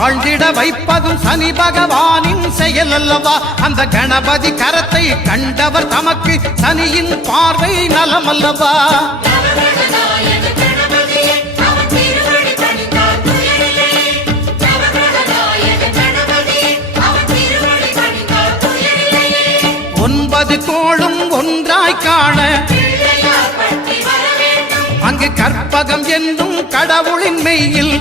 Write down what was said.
வாழ்ந்திட வைப்பதும் சனி பகவானின் செயல் அல்லவா அந்த கணபதி கரத்தை கண்டவர் தமக்கு சனியின் பார்வை நலம் அல்லவா ஒன்பது கோளும் ஒன்றாய் காண அங்கு கற்பகம் என்னும் கடவுளின் மெய்யில்